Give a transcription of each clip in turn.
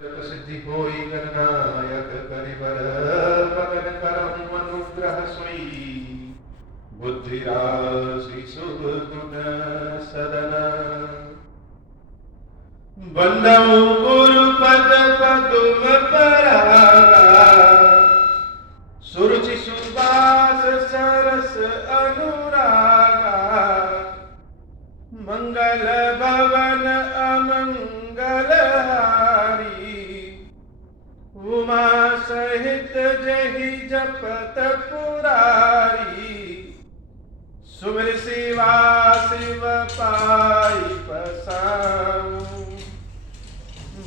सिद्धि होई गणनायक करिबर पवन करम अनुग्रह सोई बुद्धि राशि शुभ गुण सदन बंदौ गुरु पद पदुम परागा सुरुचि सुबास सरस अनुरागा मंगल भवन अमंगल उमा सहित जहि जपत पुरारी सुमिर शिवा शिव पाई पसाऊं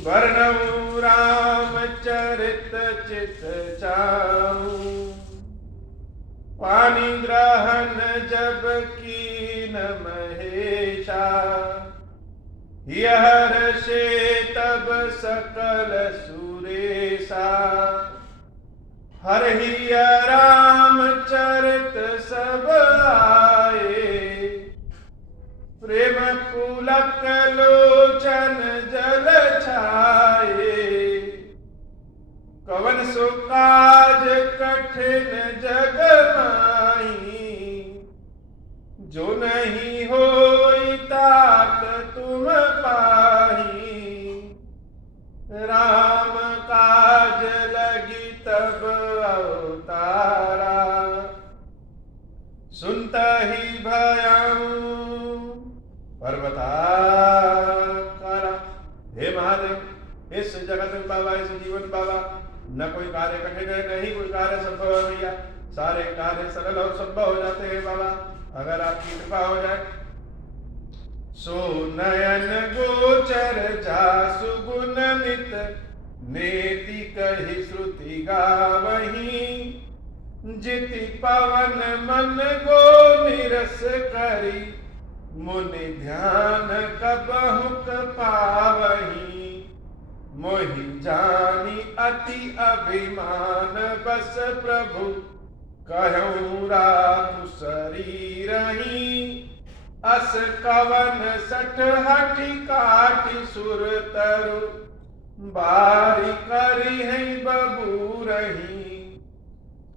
वर्णऊ राम चरित चित चाऊं पानी ग्रहण जब कीन महेशा यह से तब सकल सुरेशा हरहि राम चरित सब आए प्रेम पुलक लोचन जल छाए कवन सो काज कठिन जग माही जो नहीं होई तात तुम पाही राम काज लगी तब अवतारा सुनता ही भयाऊं पर्वताकारा। हे महादेव, इस जगत में बाबा, इस जीवन बाबा, न कोई कार्य कठिन है, न ही कोई कार्य संभव है भैया। सारे कार्य सरल और संभव हो जाते हैं बाबा, अगर आपकी कृपा हो जाए। सो नयन गोचर जासु गुण नित नेति कहि श्रुति गावही जिति पवन मन गो निरस करी मुनि ध्यान कबहुक पावही मोहि जानी अति अभिमान बस प्रभु कहूँ राखु शरीरही अस कवन सठ हठि काटि सुर तरु बारी करी है बबूरही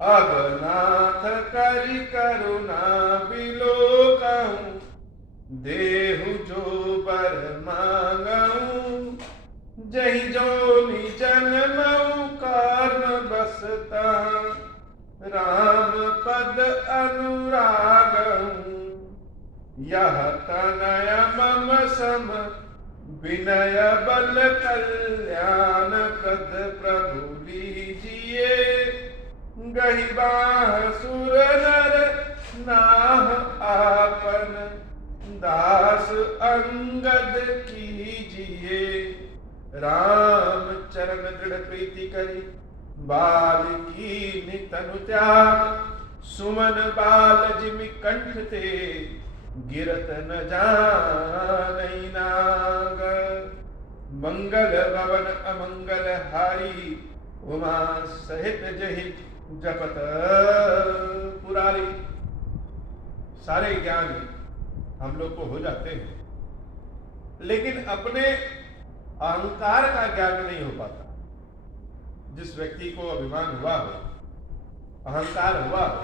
अब नाथ करी करुणा बिलो कहूँ देहु जो बर मांगऊं जहि जोनि जन्मऊ कर्म बसता राम पद अनुरागऊं यह तनय मम सम विनय बल कल्याण प्रद प्रभु लीजिए गहिबाह सुर नर नाह आपन दास अंगद कीजिए राम चरण दृढ़ प्रीति करी बाल की नितनु त्याग सुमन बाल जिमि कंठ ते गिरत न जानई नाग मंगल भवन अमंगल हारी उमा सहित जहि जपत पुरारी। सारे ज्ञान हम लोग को हो जाते हैं, लेकिन अपने अहंकार का ज्ञान नहीं हो पाता। जिस व्यक्ति को अभिमान हुआ हो, अहंकार हुआ हो,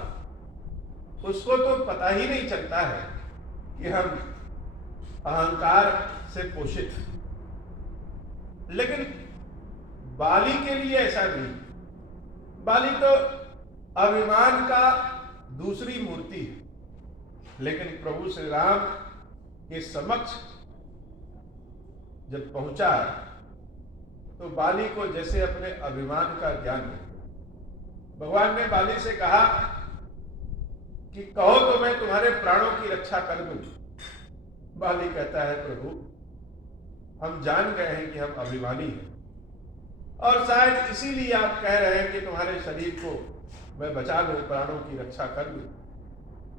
उसको तो पता ही नहीं चलता है कि हम अहंकार से पोषित हैं। लेकिन बाली के लिए ऐसा नहीं। बाली तो अभिमान का दूसरी मूर्ति है, लेकिन प्रभु श्री राम के समक्ष जब पहुंचा तो बाली को जैसे अपने अभिमान का ज्ञान हो। भगवान ने बाली से कहा कि कहो तो मैं तुम्हारे प्राणों की रक्षा कर दूं। बाली कहता है प्रभु, हम जान गए हैं कि हम अभिमानी हैं, और शायद इसीलिए आप कह रहे हैं कि तुम्हारे शरीर को मैं बचा लूं, प्राणों की रक्षा कर लूं।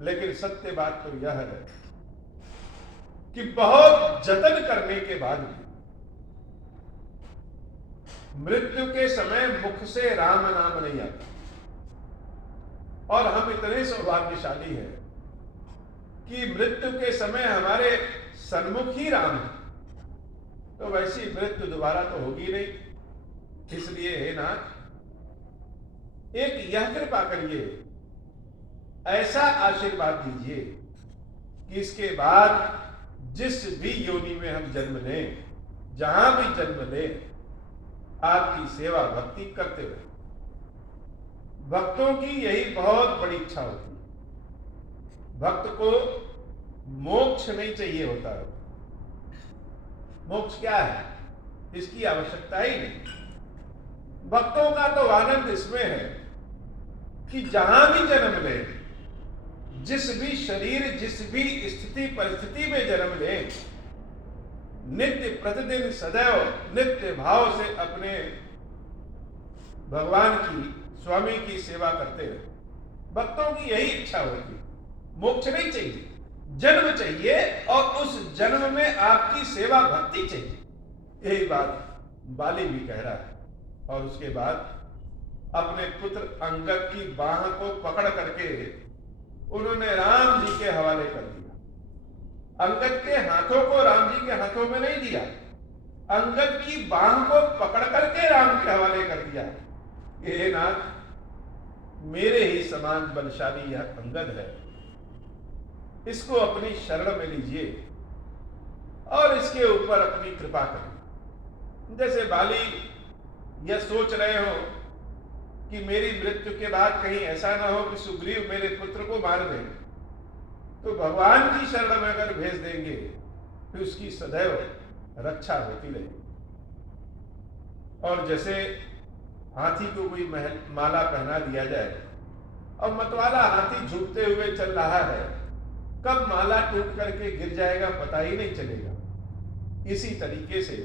लेकिन सत्य बात तो यह है कि बहुत जतन करने के बाद भी मृत्यु के समय मुख से राम नाम नहीं आता। और हम इतने सौभाग्यशाली हैं कि मृत्यु के समय हमारे सन्मुख ही राम है। तो वैसी मृत्यु दोबारा तो होगी नहीं, इसलिए हे नाथ, एक यह कृपा करिए, ऐसा आशीर्वाद दीजिए कि इसके बाद जिस भी योनि में हम जन्म लें, जहां भी जन्म लें, आपकी सेवा भक्ति करते रहे। भक्तों की यही बहुत बड़ी इच्छा होती है। भक्त को मोक्ष नहीं चाहिए होता है। मोक्ष क्या है, इसकी आवश्यकता ही नहीं। भक्तों का तो आनंद इसमें है कि जहां भी जन्म ले, जिस भी शरीर, जिस भी स्थिति परिस्थिति में जन्म ले, नित्य प्रतिदिन सदैव नित्य भाव से अपने भगवान की, स्वामी की सेवा करते रहे। भक्तों की यही इच्छा होती है। मोक्ष नहीं चाहिए, जन्म चाहिए, और उस जन्म में आपकी सेवा भक्ति चाहिए। यही बात बाली भी कह रहा है। और उसके बाद अपने पुत्र अंगद की बाह को पकड़ करके उन्होंने राम जी के हवाले कर दिया। अंगद के हाथों को राम जी के हाथों में नहीं दिया, अंगद की बाह को पकड़ करके राम के हवाले कर दिया। हे नाथ, मेरे ही समान बलशाली यह अंगद है, इसको अपनी शरण में लीजिए और इसके ऊपर अपनी कृपा करें। जैसे बाली यह सोच रहे हो कि मेरी मृत्यु के बाद कहीं ऐसा ना हो कि सुग्रीव मेरे पुत्र को मार दे, तो भगवान की शरण में अगर भेज देंगे तो उसकी सदैव रक्षा होती रहेगी। और जैसे हाथी को कोई माला पहना दिया जाए और मतवाला हाथी झुकते हुए चल रहा है, कब माला टूट करके गिर जाएगा पता ही नहीं चलेगा। इसी तरीके से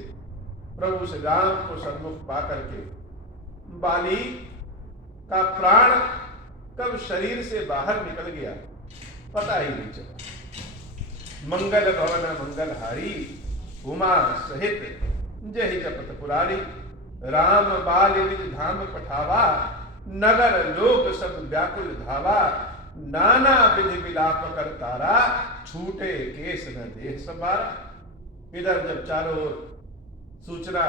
प्रभु श्री राम को सन्मुख पा करके बाली का प्राण कब शरीर से बाहर निकल गया पता ही नहीं चला। मंगल भवन मंगलहारी, उमा सहित जय जपत पुरारी, राम बाल निज धाम पठावा, नगर लोक सब व्याकुल धावा, नाना विधि विलाप कर तारा, छूटे केस न देह संभारा। इधर जब चारों ओर सूचना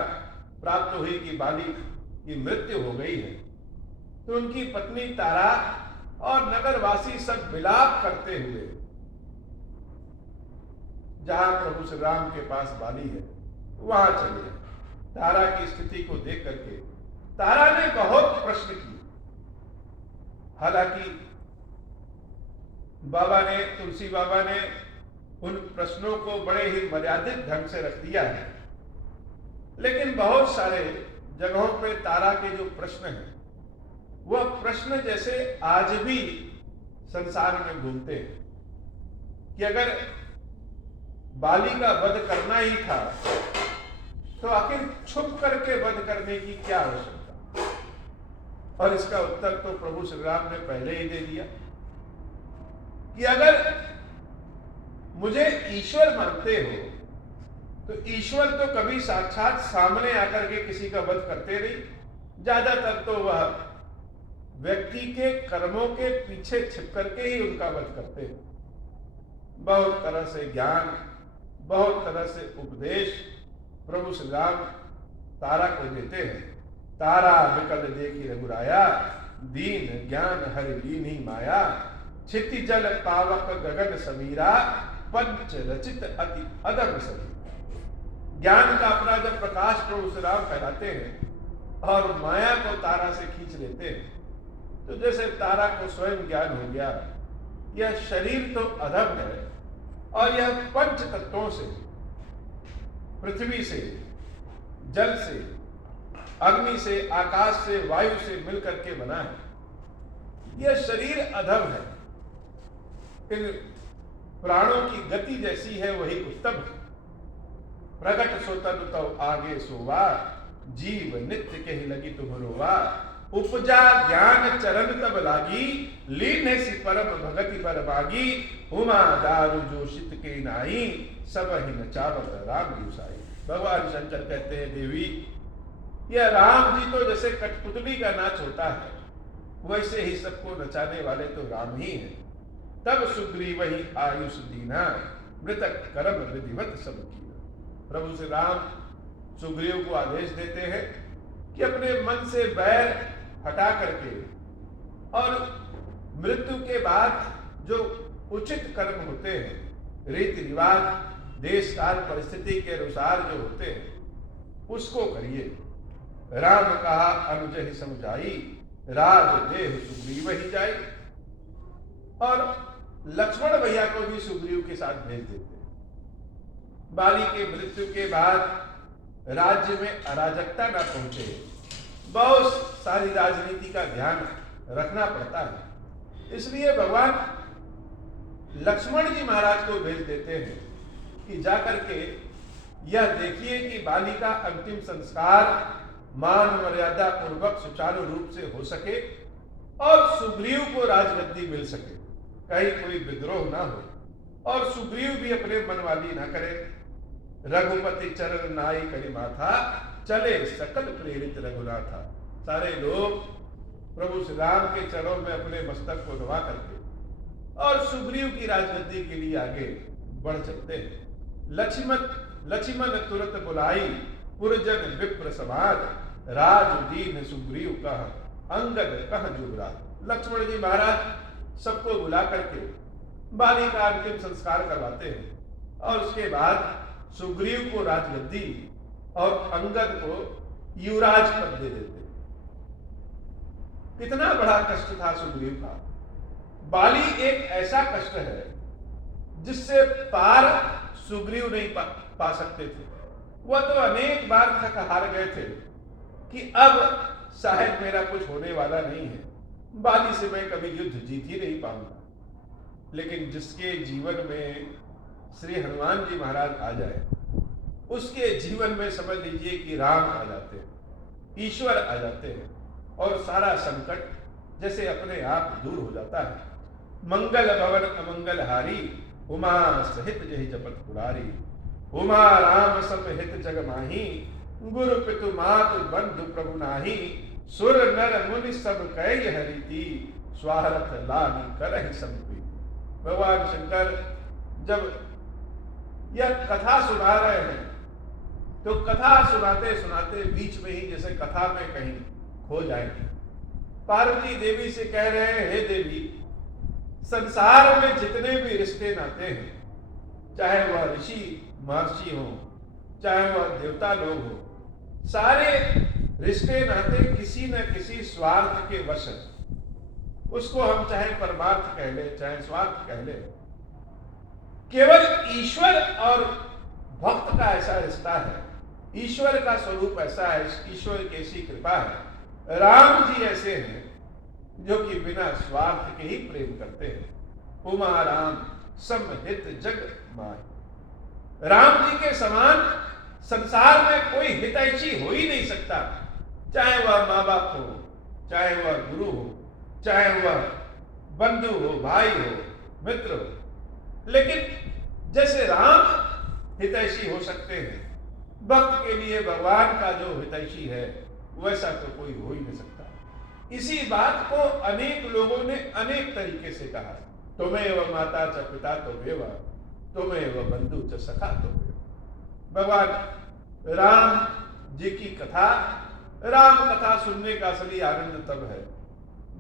प्राप्त हुई कि बाली की मृत्यु हो गई है, तो उनकी पत्नी तारा और नगरवासी सब विलाप करते हुए जहां प्रभु श्री राम के पास बाली है वहां चले। तारा की स्थिति को देख करके तारा ने बहुत प्रश्न किए। हालांकि बाबा ने, तुलसी बाबा ने उन प्रश्नों को बड़े ही मर्यादित ढंग से रख दिया है, लेकिन बहुत सारे जगहों पे तारा के जो प्रश्न हैं वह प्रश्न जैसे आज भी संसार में घूमते हैं कि अगर बाली का वध करना ही था तो आखिर छुप करके वध करने की क्या आवश्यकता। और इसका उत्तर तो प्रभु श्री राम ने पहले ही दे दिया कि अगर मुझे ईश्वर मानते हो तो ईश्वर तो कभी साक्षात सामने आकर के किसी का वध करते नहीं। ज्यादातर तो वह व्यक्ति के कर्मों के पीछे छिप करके ही उनका वध करते हैं। बहुत तरह से ज्ञान, बहुत तरह से उपदेश प्रभु श्री राम तारा को देते हैं। तारा विकल देखी रघुराया, दीन ज्ञान हरि लीनी माया, क्षिति जल पावक गगन समीरा, पंच रचित अति अदम समीरा। ज्ञान का अपना जब प्रकाश प्रभु श्री राम फैलाते हैं और माया को तारा से खींच लेते हैं, तो जैसे तारा को स्वयं ज्ञान हो गया यह शरीर तो अधम है और यह पंच तत्वों से, पृथ्वी से, जल से, अग्नि से, आकाश से, वायु से मिलकर के बना है। यह शरीर अधम है। इन प्राणों की गति जैसी है वही उत्तम है। प्रगट सोतन तो आगे सोवा, जीव नित्य कही लगी तुम रोवा, उपजा ज्ञान चरण तब लागी, लीन सी परम भगति पर मागी, उमा दारु जो शित के नाई, सब ही नचावत राम गुसाई। भगवान शंकर कहते हैं, देवी यह राम जी तो जैसे कठपुतली का नाच होता है वैसे ही सबको नचाने वाले तो राम ही हैं। तब सुग्रीव ही आयुष दीना, मृतक कर्म विधिवत सब किया। प्रभु श्री राम सुग्रीव को आदेश देते हैं कि कि अपने मन से बैर हटा करके और मृत्यु के बाद जो उचित कर्म होते हैं, रीति रिवाज, देश काल परिस्थिति के अनुसार जो होते हैं, उसको करिए। राम कहा अनुजहि समझाई, राज देह सुग्रीव ही जाई। और लक्ष्मण भैया को भी सुग्रीव के साथ भेज देते हैं। बाली के मृत्यु के बाद राज्य में अराजकता न पहुंचे, बहुत सारी राजनीति का ध्यान रखना पड़ता है। इसलिए भगवान लक्ष्मण जी महाराज को भेज देते हैं कि जाकर के यह देखिए कि बाली का अंतिम संस्कार मान मर्यादा पूर्वक सुचारू रूप से हो सके और सुग्रीव को राजगद्दी मिल सके, कहीं कोई विद्रोह ना हो और सुग्रीव भी अपने मनवाली ना करे। रघुपति चरण नाई करी माथा, चले सकल प्रेरित रघुनाथा। सारे लोग प्रभु श्री राम के चरणों में अपने मस्तक को नवा करके और सुग्रीव की राजगद्दी के लिए आगे बढ़ चलते हैं। लक्ष्मण तुरंत बुलाई, पुरजन विप्र समाज, राज दीन सुग्रीव कह, अंगद कह जुगराज। लक्ष्मण जी महाराज सबको बुला करके बाली का अंतिम संस्कार करवाते हैं और उसके बाद सुग्रीव को राजगद्दी और अंगद को युवराज पद दे देते हैं। कितना बड़ा कष्ट था सुग्रीव का। बाली एक ऐसा कष्ट है जिससे पार सुग्रीव नहीं पा सकते थे। वह तो अनेक बार थक हार गए थे कि अब शायद मेरा कुछ होने वाला नहीं है, बाली से मैं कभी युद्ध जीत ही नहीं पाऊंगा। लेकिन जिसके जीवन में श्री हनुमान जी महाराज आ जाए, उसके जीवन में समझ लीजिए कि राम आ जाते हैं, ईश्वर आ जाते हैं और सारा संकट जैसे अपने आप दूर हो जाता है। मंगल भवन अमंगल हारी, उमा सहित जहि जपत पुरारी। उमा राम समहित जग माही, गुरु पितु मातु बंधु प्रभु नाही। सुर नर मुनि सब कह हरिति, स्वारथ लागी करहि संप्रीति। भगवान शंकर जब यह कथा सुना रहे हैं तो कथा सुनाते सुनाते बीच में ही जैसे कथा में कहीं खो जाएंगे। पार्वती देवी से कह रहे हैं, हे देवी, संसार में जितने भी रिश्ते नाते हैं, चाहे वह ऋषि महर्षि हो, चाहे वह देवता लोग हो, सारे रिश्ते नाते किसी न किसी स्वार्थ के वश हैं। उसको हम चाहे परमार्थ कह ले, चाहे स्वार्थ कह ले। केवल ईश्वर और भक्त का ऐसा रिश्ता है, ईश्वर का स्वरूप ऐसा है, ईश्वर की ऐसी कृपा है। राम जी ऐसे हैं जो कि बिना स्वार्थ के ही प्रेम करते हैं। उमा राम समहित जग माही। राम जी के समान संसार में कोई हितैषी हो ही नहीं सकता, चाहे वह माँ बाप हो, चाहे वह गुरु हो, चाहे वह बंधु हो, भाई हो, मित्र हो। लेकिन जैसे राम हितैषी हो सकते हैं, भक्त के लिए भगवान का जो हितैषी है वैसा तो कोई हो ही नहीं सकता। इसी बात को अनेक लोगों ने अनेक तरीके से कहा। तुम्हें वह माता च पिता तो वेवा, तुम्हें वह बंधु च सखा तो वेवा। भगवान राम जी की कथा, राम कथा सुनने का असली आनंद तब है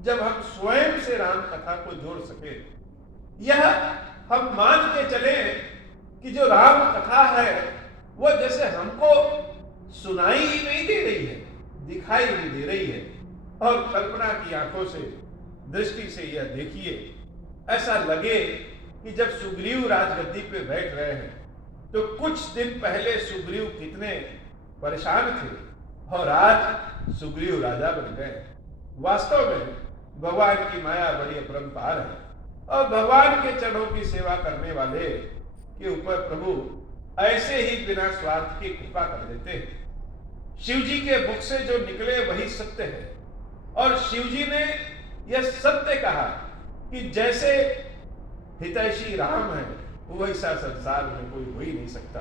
जब हम स्वयं से राम कथा को जोड़ सके। यह हम मान के चले कि जो राम कथा है वो जैसे हमको सुनाई ही नहीं दे रही है, दिखाई भी दे रही है। और कल्पना की आंखों से, दृष्टि से यह देखिए, ऐसा लगे कि जब सुग्रीव राजगद्दी पे बैठ रहे हैं तो कुछ दिन पहले सुग्रीव कितने परेशान थे और आज सुग्रीव राजा बन गए। वास्तव में भगवान की माया बड़ी अपरंपार है और भगवान के चरणों की सेवा करने वाले के ऊपर प्रभु ऐसे ही बिना स्वार्थ की कृपा कर देते हैं। शिव जी के मुख से जो निकले वही सत्य है और शिव जी ने यह सत्य कहा कि जैसे हितैषी राम है वैसा संसार में कोई हो ही नहीं सकता।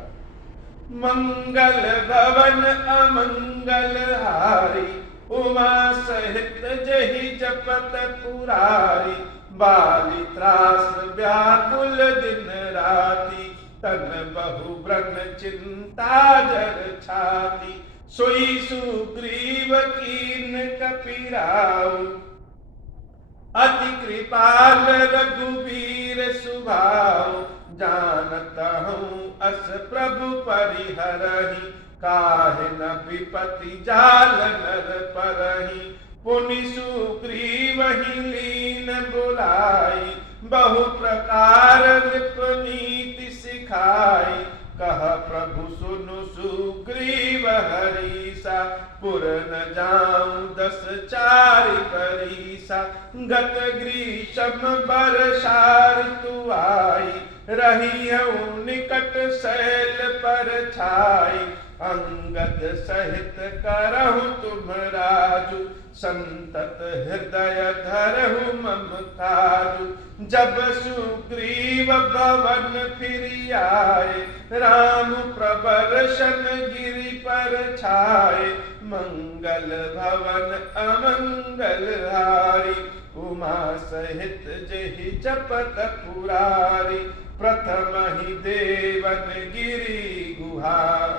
मंगल भवन अमंगल हारी, उमा सहित जहि जपत पुरारी। बाली त्रास व्याकुल दिन राति, तन बहु ब्रन चिंता जर छाती। सोई सुग्रीव कीन कपिराव, अति कृपाल रघुवीर सुभाव, जानत हूँ अस प्रभु परिहरहि, काहे न विपति जाल नर परहि। पुनि सुग्रीव ही लीन बुलाई, बहु प्रकार नृप नीति सिखाई, कह प्रभु सुनु सुग्रीव हरीसा, पुर न जाऊं 10 चारि परिसा। गत ग्रीष्म बरसा ऋतु आई, रहियऊं निकट शैल पर छाई, अंगद सहित करहु तुम राजु, संतत हृदय धरहु मम काजु। जब सुग्रीव भवन फिर आए, राम प्रबर्शन गिरि पर छाए, मंगल भवन अमंगल हारी, उमा सहित जेहि जपत पुरारी। प्रथम ही देवन गिरि गुहार,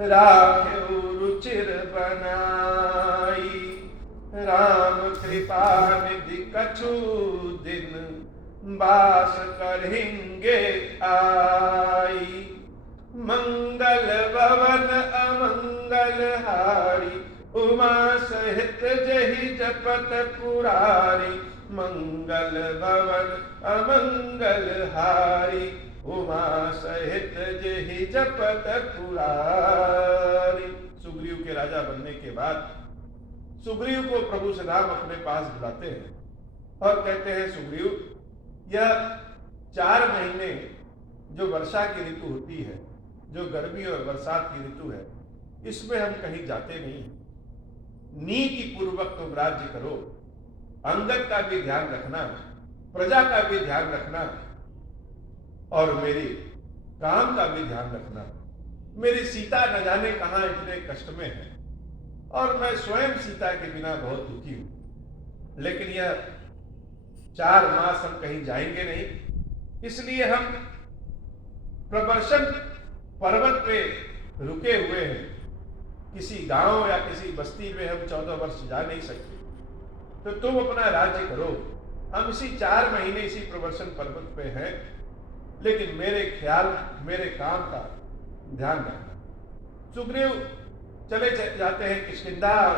राखेउ रुचिर बनाई, राम कृपा निधि कछु दिन, बास करेंगे आई। मंगल भवन अमंगल हारी, उमा सहित जहि जपत पुरारी, मंगल भवन अमंगल हारी, उमा सहित जहि जपत पुरारी। सुग्रीव के राजा बनने के बाद सुग्रीव को प्रभु श्री राम अपने पास बुलाते हैं और कहते हैं, सुग्रीव, यह 4 महीने जो वर्षा की ऋतु होती है, जो गर्मी और बरसात की ऋतु है, इसमें हम कहीं जाते नहीं। नीति पूर्वक तुम राज्य करो, अंगद का भी ध्यान रखना, प्रजा का भी ध्यान रखना और मेरे काम का भी ध्यान रखना। मेरी सीता न जाने कहां इतने कष्ट में है और मैं स्वयं सीता के बिना बहुत दुखी हूं। लेकिन यह 4 मास हम कहीं जाएंगे नहीं, इसलिए हम प्रबर्शन पर्वत पे रुके हुए हैं। किसी गांव या किसी बस्ती में हम 14 वर्ष जा नहीं सकते, तो तुम अपना राज्य करो। हम इसी 4 महीने इसी प्रबर्शन पर्वत पे हैं, लेकिन मेरे ख्याल, मेरे काम का ध्यान रखना। सुग्रीव चले जाते हैं किष्किंधा और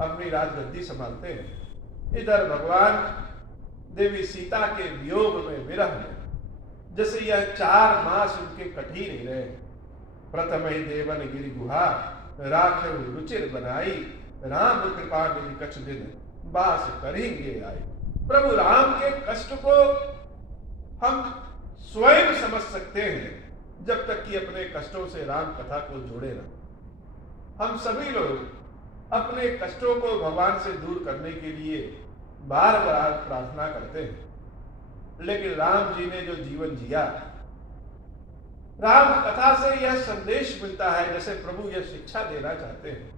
अपनी राजगद्दी संभालते हैं। इधर भगवान देवी सीता के वियोग में, विरह में, जैसे यह 4 मास उनके कठिन ही रहे। प्रथम ही देवन गिरि गुहा, राखेउ रुचिर बनाई, राम कृपा निधि कछु दिन, बास करेंगे आई। प्रभु राम के कष्ट को हम स्वयं समझ सकते हैं, जब तक कि अपने कष्टों से राम कथा को जोड़े ना। हम सभी लोग अपने कष्टों को भगवान से दूर करने के लिए बार बार प्रार्थना करते हैं, लेकिन राम जी ने जो जीवन जिया, राम कथा से यह संदेश मिलता है, जैसे प्रभु यह शिक्षा देना चाहते हैं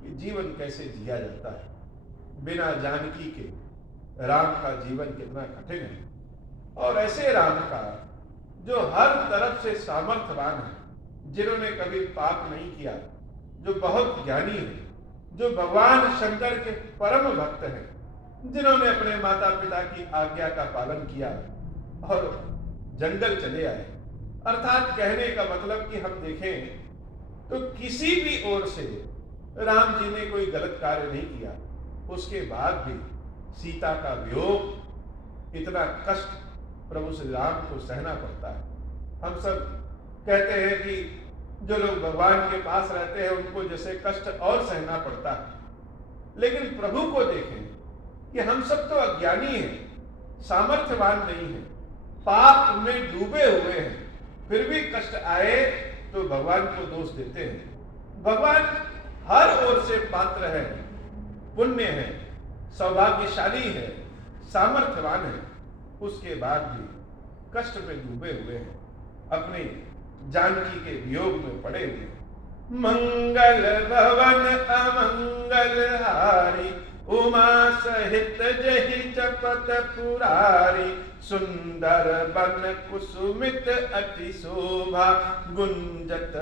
कि जीवन कैसे जिया जाता है। बिना जानकी के राम का जीवन कितना कठिन है, और ऐसे राम का जो हर तरफ से सामर्थ्यवान है, जिन्होंने कभी पाप नहीं किया, जो बहुत ज्ञानी है, जो भगवान शंकर के परम भक्त हैं, जिन्होंने अपने माता पिता की आज्ञा का पालन किया और जंगल चले आए। अर्थात कहने का मतलब कि हम देखें तो किसी भी ओर से राम जी ने कोई गलत कार्य नहीं किया, उसके बाद भी सीता का वियोग, इतना कष्ट प्रभु श्री राम को सहना पड़ता है। हम सब कहते हैं कि जो लोग भगवान के पास रहते हैं उनको जैसे कष्ट और सहना पड़ता है, लेकिन प्रभु को देखें कि हम सब तो अज्ञानी हैं, सामर्थ्यवान नहीं हैं, पाप में डूबे हुए हैं, फिर भी कष्ट आए तो भगवान को दोष देते हैं। भगवान हर ओर से पात्र है, पुण्य है, सौभाग्यशाली है, सामर्थ्यवान है, उसके बाद भी कष्ट में डूबे हुए हैं, अपने जानकी के वियोग में पड़े हुए हैं। मंगल भवन अमंगल हारी, उमा सहित जहि जपत पुरारी, सुंदर बन कुसुमित अति शोभा, गुंजत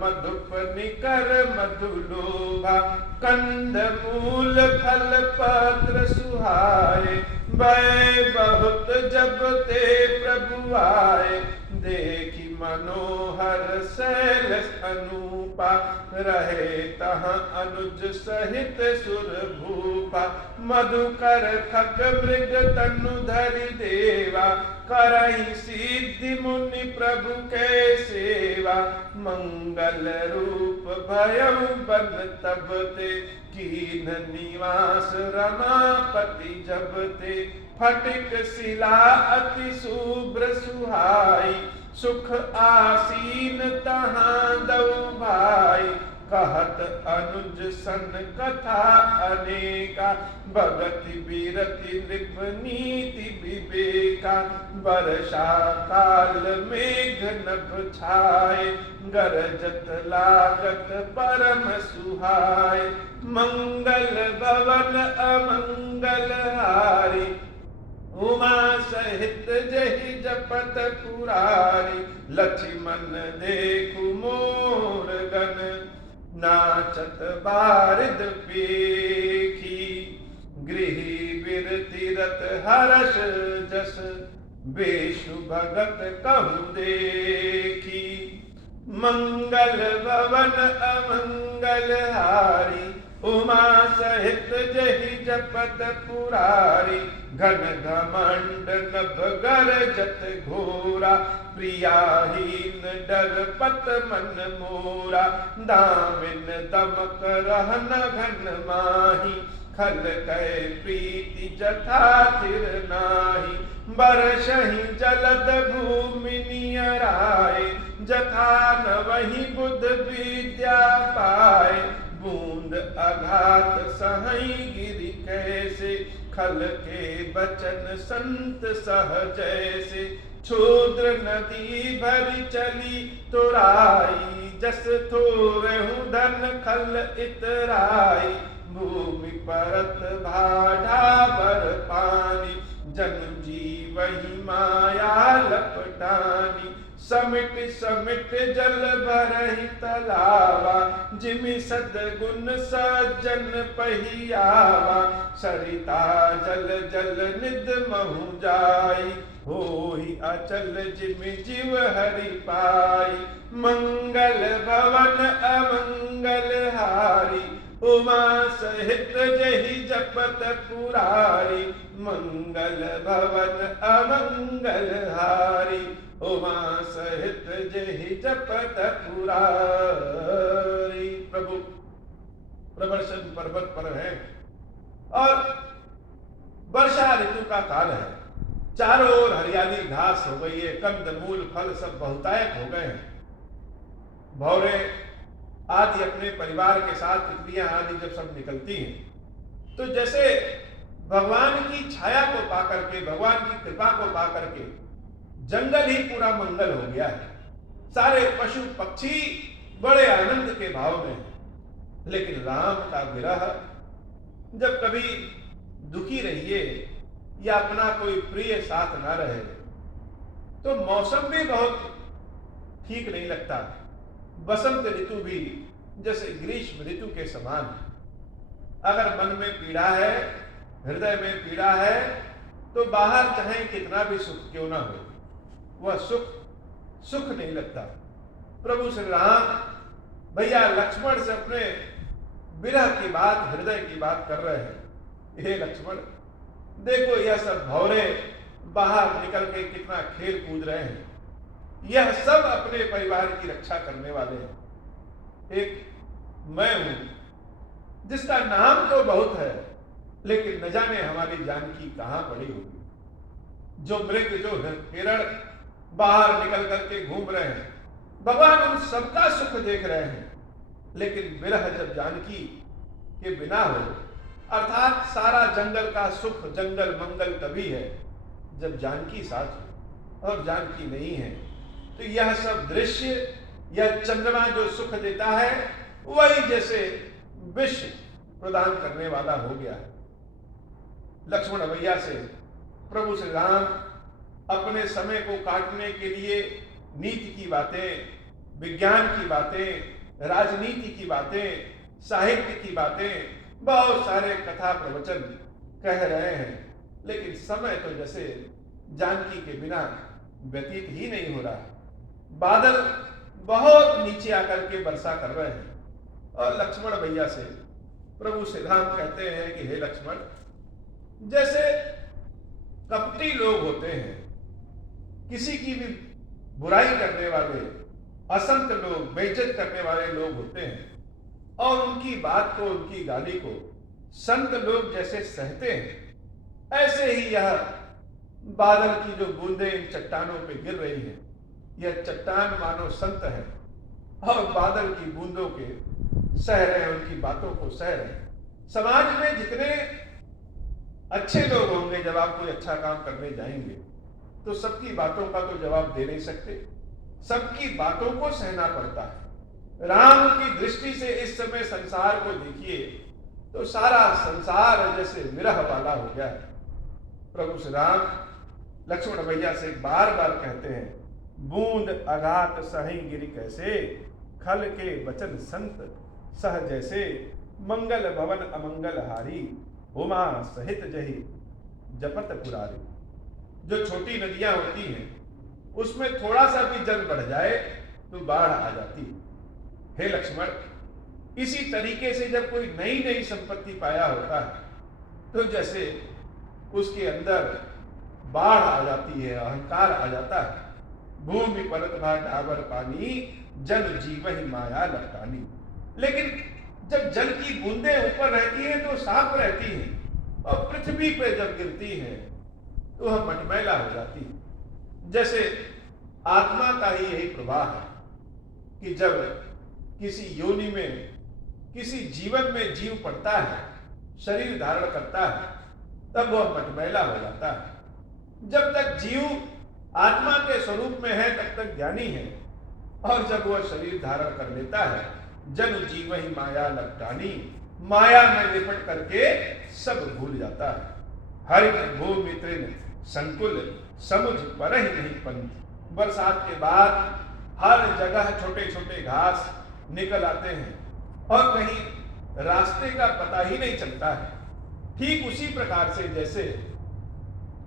मधुप निकर मधुलोभा, कंद मूल फल पत्र सुहाए, भय बहुत जब ते प्रभु आए, देखी मनोहर शैल अनूपा, रहे तहाँ अनुज सहित सुर भूपा, मधुकर खग मृग तनु धरि देवा, करहि सिद्धि मुनि प्रभु के सेवा, मंगल रूप भयउ बन तब ते, कीन निवास रमापति जब ते, फटिक शिला अति शुभ्र सुहाई, सुख आसीन तहाँ दऊ भाई, कहत अनुज सन कथा अनेका, भगति बीरति नृप नीति विवेका, वर्षा काल मेघ नभ छाए, गरजत लागत परम सुहाय, मंगल भवन अमंगल हारी, उमा सहित जहि जपत पुरारी, लक्ष्मण देखु मोर गन, नाचत बारिद पेखी, गृही बिरति रत हर्ष जस, बेशु भगत कहु देखी, मंगल भवन अमंगल हारी, उमा सहित जहि जपत पुरारी, घन घमंड नभ गरजत घोरा, प्रियाहीन डर पत मन मोरा, दामिन दमक रहन घन माही, खल कै प्रीति जथा थिर नाही, बरसहि जलद भूमि नियराए, जथा न वही बुध विद्या पाए, बूंद अघात सहई गिरि कैसे, खल के बचन संत सह जैसे, क्षुद्र नदी भरी चली तुराई, जस थोरहु धन खल इतराई, भूमि परत भाढ़ा बर पानी, जन जीवहि माया लपटानी, समिट समिट जल भरहि तलावा, जिमि सद्गुण सज्जन पहियावा, सरिता जल जल निध महु जाई, होहि अचल जिमि जीव हरि पाई, मंगल भवन अमंगल हारी, उमा सहित जहि जपत पुरारी, मंगल भवन अमंगल हारी, उमा सहित जहि जपत पुरारी। प्रभु प्रवर्षण पर्वत पर है और वर्षा ऋतु का काल है, चारों ओर हरियाली घास हो गई है, कंद मूल फल सब बहुतायत हो गए हैं। भौरे आदि अपने परिवार के साथ तितलियां आदि जब सब निकलती हैं तो जैसे भगवान की छाया को पाकर के, भगवान की कृपा को पाकर के जंगल ही पूरा मंगल हो गया है। सारे पशु पक्षी बड़े आनंद के भाव में हैं। लेकिन राम का विरह, जब कभी दुखी रहिए या अपना कोई प्रिय साथ ना रहे तो मौसम भी बहुत ठीक नहीं लगता। बसंत ऋतु भी जैसे ग्रीष्म ऋतु के समान है। अगर मन में पीड़ा है, हृदय में पीड़ा है, तो बाहर चाहे कितना भी सुख क्यों ना हो, वह सुख नहीं लगता। प्रभु श्री राम भैया लक्ष्मण से अपने विरह की बात, हृदय की बात कर रहे हैं। हे लक्ष्मण, देखो यह सब भौरे बाहर निकल के कितना खेल कूद रहे हैं। यह सब अपने परिवार की रक्षा करने वाले हैं। एक मैं हूं जिसका नाम तो बहुत है, लेकिन न जाने हमारी जानकी कहां पड़ी होगी। जो मृग, जो हिरण बाहर निकल करके घूम रहे हैं, भगवान उन सबका सुख देख रहे हैं। लेकिन विरह जब जानकी के बिना हो, अर्थात सारा जंगल का सुख, जंगल मंगल तभी है जब जानकी साथ हो, और जानकी नहीं है तो यह सब दृश्य, यह चंद्रमा जो सुख देता है वही जैसे विष प्रदान करने वाला हो गया है। लक्ष्मण भैया से प्रभु श्री राम अपने समय को काटने के लिए नीति की बातें, विज्ञान की बातें, राजनीति की बातें, साहित्य की बातें, बहुत सारे कथा प्रवचन कह रहे हैं, लेकिन समय तो जैसे जानकी के बिना व्यतीत ही नहीं हो रहा है। बादल बहुत नीचे आकर के वर्षा कर रहे हैं और लक्ष्मण भैया से प्रभु श्री राम कहते हैं कि हे लक्ष्मण, जैसे कपटी लोग होते हैं, किसी की भी बुराई करने वाले, असंत लोग, बेइज्जत करने वाले लोग होते हैं और उनकी बात को, उनकी गाली को संत लोग जैसे सहते हैं, ऐसे ही यह बादल की जो बूंदें इन चट्टानों पे गिर रही हैं, यह चट्टान मानो संत है और बादल की बूंदों के सह रहे हैं, उनकी बातों को सह रहे हैं। समाज में जितने अच्छे लोग होंगे, जब आप कोई अच्छा काम करने जाएंगे तो सबकी बातों का तो जवाब दे नहीं सकते, सबकी बातों को सहना पड़ता है। राम की दृष्टि से इस समय संसार को देखिए तो सारा संसार जैसे विरह वाला हो गया है। प्रभु श्री राम लक्ष्मण भैया से बार बार कहते हैं, बूंद अघात सही गिरि कैसे, खल के वचन संत सह जैसे, मंगल भवन अमंगल हारी, उमा सहित जही जपत पुरारी। जो छोटी नदियां होती हैं उसमें थोड़ा सा भी जल बढ़ जाए तो बाढ़ आ जाती है। हे लक्ष्मण, इसी तरीके से जब कोई नई नई संपत्ति पाया होता है तो जैसे उसके अंदर बाढ़ आ जाती है, अहंकार आ जाता है। भूमि परत भा ढाबर पानी, जल जीवहि माया लपटानी। लेकिन जब जल की बूंदें ऊपर रहती हैं तो साफ रहती हैं और पृथ्वी पर जब गिरती हैं तो वह मटमैला हो जाती है। जैसे आत्मा का ही यही प्रवाह है कि जब किसी योनि में, किसी जीवन में जीव पड़ता है, शरीर धारण करता है, तब वह मटमैला हो जाता है। जब तक जीव आत्मा के स्वरूप में है तब तक ज्ञानी है, और जब वह शरीर धारण कर लेता है, जन जीव ही माया लपटानी, माया में लिपट करके सब भूल जाता है। हरित भूमि तृण संकुल, समुझ पर ही नहीं पंथ। बरसात के बाद हर जगह छोटे छोटे घास निकल आते हैं और कहीं रास्ते का पता ही नहीं चलता है। ठीक उसी प्रकार से जैसे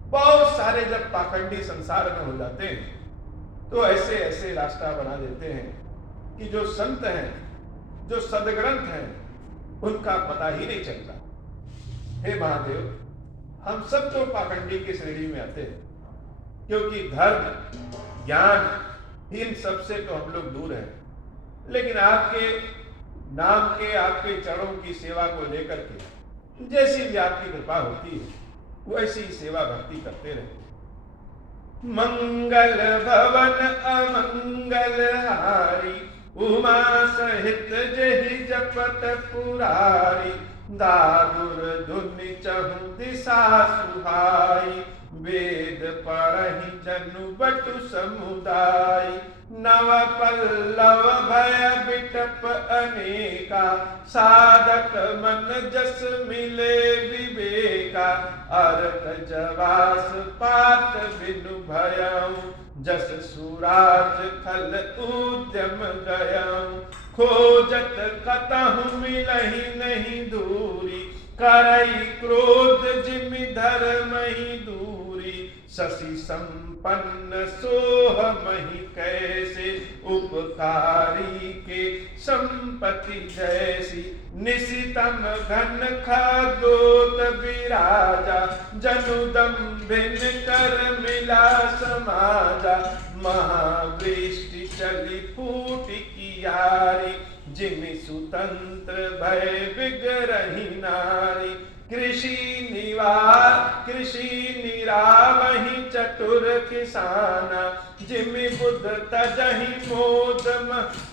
बहुत सारे जब पाखंडी संसार में हो जाते हैं तो ऐसे ऐसे रास्ता बना देते हैं कि जो संत हैं, जो सदग्रंथ हैं, उनका पता ही नहीं चलता। हे महादेव, हम सब तो पाखंडी की श्रेणी में आते हैं, क्योंकि धर्म, ज्ञान, इन सब से तो हम लोग दूर हैं। लेकिन आपके नाम के, आपके चरणों की सेवा को लेकर के जैसी भी आपकी कृपा होती है वैसी सेवा भक्ति करते रहे। मंगल भवन अमंगल हारी, उमा सहित जहि जपत पुरारी, दादुर धुनि चहु दिशा सुहाई, वेद पढ़हि जनु बटु समुदाय, नव पल्लव भय बिटप अनेका, साधक मन जस मिले विवेका, अरत जवास पात बिनु भयउ, जस सुराज खल उद्यम गयउ, खोजत कतहु मिलहि नहीं दूरी, करई क्रोध जिमि धर्महि दूरी, शशि संपन्न सोहमहि कैसे, उपकारी के संपत्ति जैसी, निशितम घन खदोत विराजा, जनुदम भिन कर मिला समाजा, महावृष्टि चली फूट कियारी, जिमि सुतंत्र भय बिगरहि नारी, कृषि निरावहि चतुर किसाना, जिमि बुध तजहि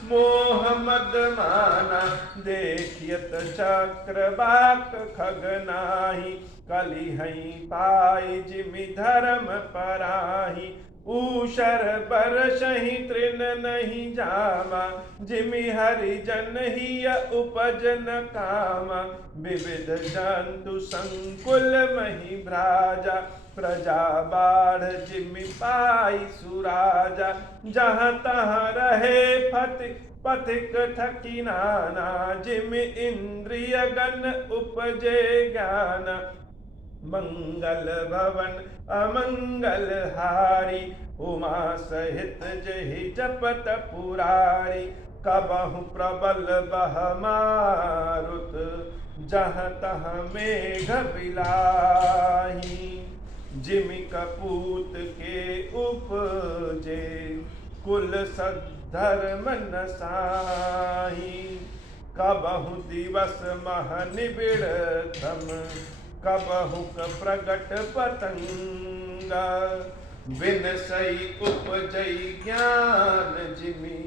मोह मद माना, देखियत चक्र बाक खगनाही, कलिहई पाई जिमि धर्म पराही, ऊषर बरसहि तृण नहीं जामा, जिमि हरि जन ही उपज न कामा। विविध जंतु संकुल मही भ्राजा, प्रजा बाढ़ जिमि पाई सुराजा। जहाँ तहाँ रहे पथिक ठकिनाना, जिमि इंद्रिय गण उपजे ज्ञान। मंगल भवन अमंगल हारी, उमा सहित जहि जपत पुरारी। कबहु प्रबल बह मारुत, जहाँ तहाँ मेघ बिलाही। जिमि कपूत के उपजे, कुल सद्धर्म नसाही। कबहु दिवस मह निबिड़ तम, कबहु प्रगट पतंगा। बिनसई उपजई ज्ञान, जिमि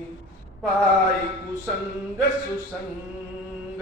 पाई कुसंग सुसंग।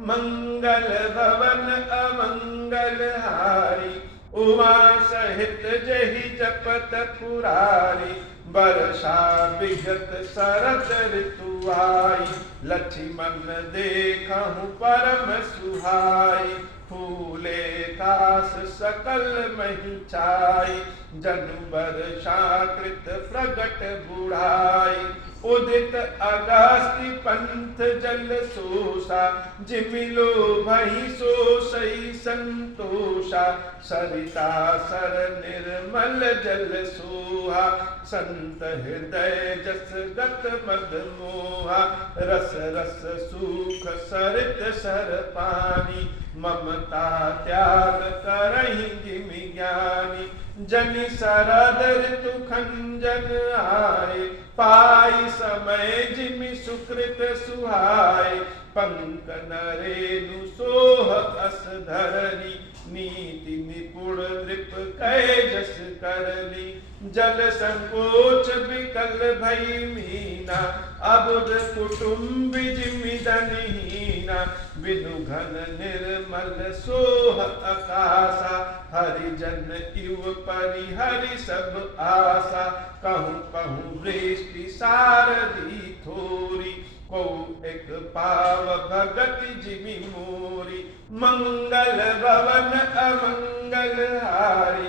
मंगल भवन अमंगल हारी, उमा सहित जहि जपत पुरारी। वर्षा विगत शरद ऋतु आई, लक्ष्मण देखहु परम सुहाई। फूले कास सकल मही छाई, जनु वर्षाकृत प्रगट बुढ़ाई। उदित अगस्त्य पंथ जल सोसा, जिमि लोभहि सोसई संतोषा। सरिता सर निर्मल जल सोहा, संत हृदय जस गत मद मोहा। रस रस सुख सरित सर पानी, ममता त्याग करहि जिमि ज्ञानी। जनि शरद ऋतु खंजन आए, पाई समय जिमि सुकृत सुहाए। पंक नरेनु सोह अस धरनी, नीति निपुण नृप कै जस करली। जल संकोच विकल भई मीना, अबुध कुटुम्बि जिमि धनहीना। बिनु घन निर्मल सोह अकासा, हरिजन इव परिहरि सब आसा। कहूँ कहूँ वृष्टि सारथी थोरी, को एक पाव भगति जिमि मोरी। मंगल भवन अमंगल हारी,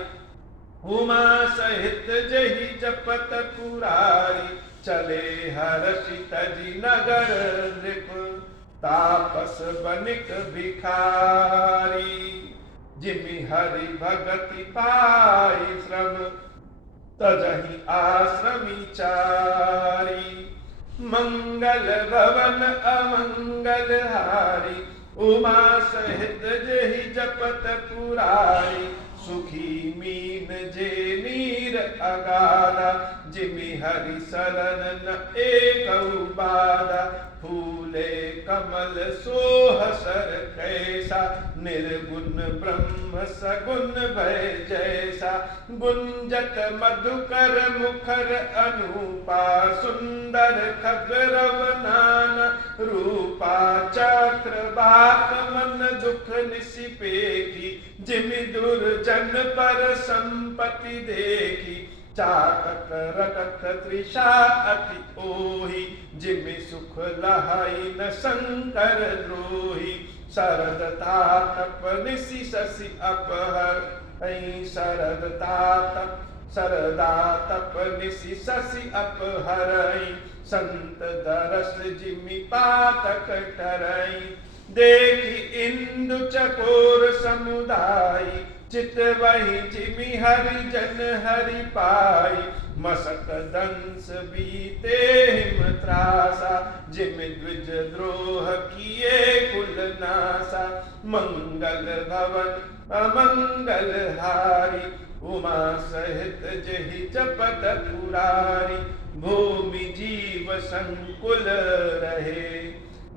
उमा सहित जहि जपत पुरारी। चले हर्षि तजि नगर नृप, तापस बनिक भिखारी। जिमि हरि भगति पाई श्रम, तजहि आश्रमी चारी। मंगल भवन अमंगल हारी, उमा सहित जहि जपत पुरारी। सुखी मीन जे नीर अगाधा, जिमि हरि शरण न एकौ बाधा। फूले कमल सोह सर कैसा, निर्गुण ब्रह्म सगुण भय जैसा। गुंजत मधुकर मुखर अनूपा, सुंदर खगरव नाना रूपा। चक्रवाक मन दुख निसिपेखी, जिमि दुर्जन पर संपत्ति देखी। चातक रटत तृषा अति ओहि, जिमि सुख लहई न शंकर द्रोही। शरद तातप निशि शशि अपहर, शरदा तप निशि शशि अपहरई। संत दरस जिमि पातक टरई, देखि इंदु चकोर समुदायी। चित वही जिमि हरि जन हरि पाई। मसक दंस बीते हिम त्रासा, जिमि द्विज द्रोह किए कुल नासा। मंगल भवन अमंगल हारी, उमा सहित जहि जपत पुरारी। भूमि जीव संकुल रहे,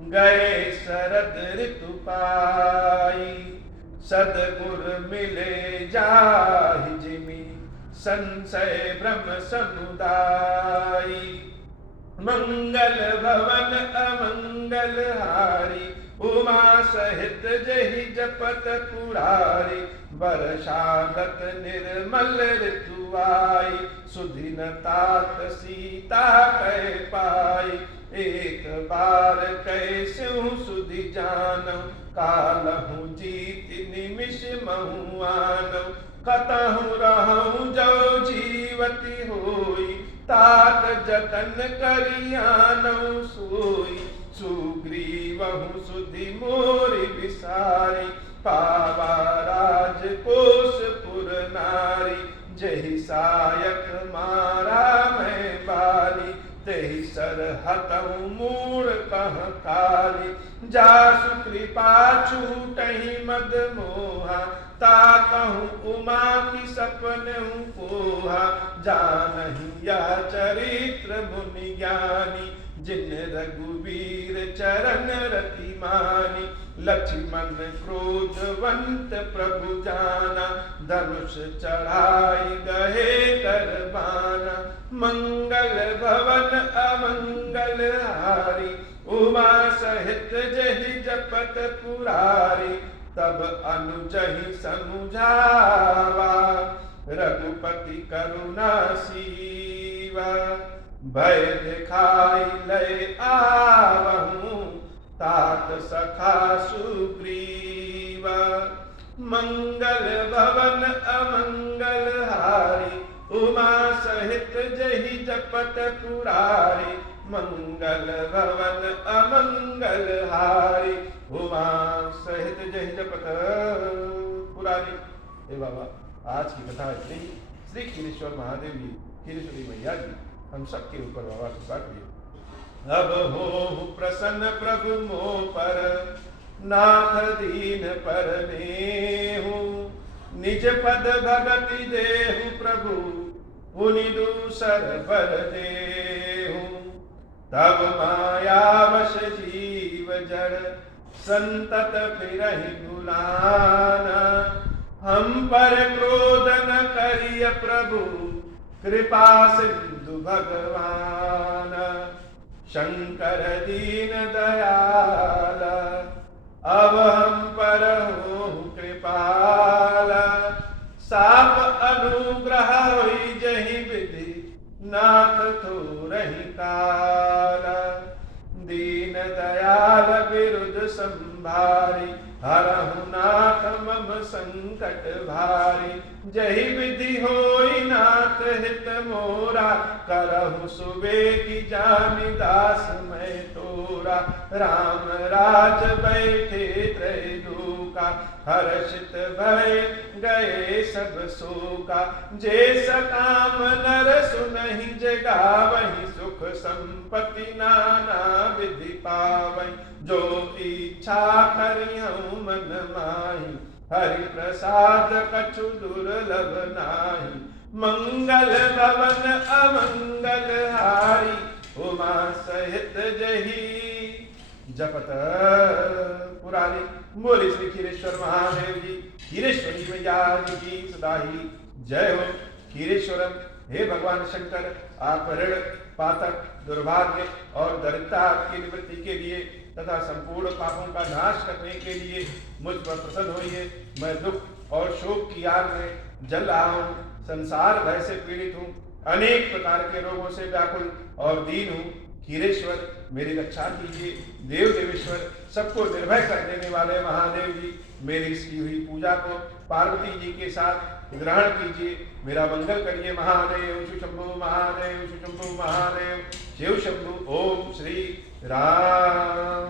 गए शरद ऋतु पाई। सदगुर मिले जाहि जिमि, संशय भ्रम समुदायी। मंगल भवन अमंगल हारी, उमा सहित जहि जपत पुरारी। वर्षागत निर्मल ऋतु जुआई, सुधि न तात सीता कह पाई। एक बार कैस्यु सुधि जानऊ, कालहु जीत निमिष महु आनऊ। कतहु रहूं जो जीवती होई, तात जतन करियानऊ सोई। सुग्रीवहु सुधि मोरि विसारी, पावा राजकोषपुर नारी। जहि सायक मारा मैं बाली, तेहि सरहतहु मूढ़ कह काली। जासु कृपा छूटहि मद मोहा, ताकहु उमा की सपनहु कोहा। जानहि यह चरित्र मुनि ज्ञानी, जिन रघुवीर चरण रति मानी। लक्ष्मण क्रोधवंत प्रभु जाना, धनुष चढ़ाई गहे करबाना। मंगल भवन अमंगल हारी, उमा सहित जहि जपत पुरारी। तब अनुजहि समुझावा, रघुपति करुणा सीवा। भय दिखाई लय आवहूं, तात सखा सुग्रीवा। मंगल भवन अमंगल हारी, उमा सहित जहि जपत पुरारी। मंगल भवन अमंगल हारी, उमा सहित जहि जपत पुरारी। हे बाबा, आज की कथा इतनी ही। श्री क्षीरेश्वर महादेव जी, क्षीरेश्वरी मैया जी हम सबके ऊपर बाबा कृपा करिए। अब हो प्रसन्न प्रभु मोह पर, नाथ दीन पर नेहु। निज पद भगति देहु प्रभु, पुनि दूसर बर देहु। तब मायावश जीव जड़, संतत फिरहि बुलाना। हम पर क्रोध न करिय प्रभु, कृपा सिंधु भगवान। शंकर दीन दयाल, अब हम पर हो कृपाल। साप अनुग्रह होई जहि विधि, नाथ थोरहि काल। दीन दयाल विरुद्ध संभारी, हरहु नाथ मम संकट भारी। जहि विधि होई नाथ हित मोरा, करहु सुबेगी जानि दास मैं तोरा। राम राज बैठे त्रैलोका, हर्षित भय गए सब शोका। जे सकाम नर सुनहि जगावहि, सुख संपत्ति नाना विधि पावहि। जो इच्छा करिहु मन माहि, हरि प्रसाद कछु दुर्लभ नाही। मंगल भवन अमंगल हारी, उमा सहित जहि जपत पुरारी। बोले श्री क्षीरेश्वर महादेव जी, क्षीरेश्वरी मैया जी की सदा ही जय हो। क्षीरेश्वरम, हे भगवान शंकर, आप ऋण पातक दुर्भाग्य और दरिद्रता की निवृत्ति के लिए तथा संपूर्ण पापों का नाश करने के लिए मुझ पर प्रसन्न होइए। मैं दुख और शोक की आग में जल रहा हूँ, संसार भय से पीड़ित हूँ, अनेक प्रकार के रोगों से व्याकुल और दीन हूँ। क्षीरेश्वर, मेरी रक्षा कीजिए। देव देवेश्वर, सबको निर्भय कर देने वाले महादेव जी, मेरी इसकी हुई पूजा को पार्वती जी के साथ ग्रहण कीजिए। मेरा मंगल करिए महादेव। शंभु महादेव, शंभु महादेव, शिव शंभु। ओम श्री राम।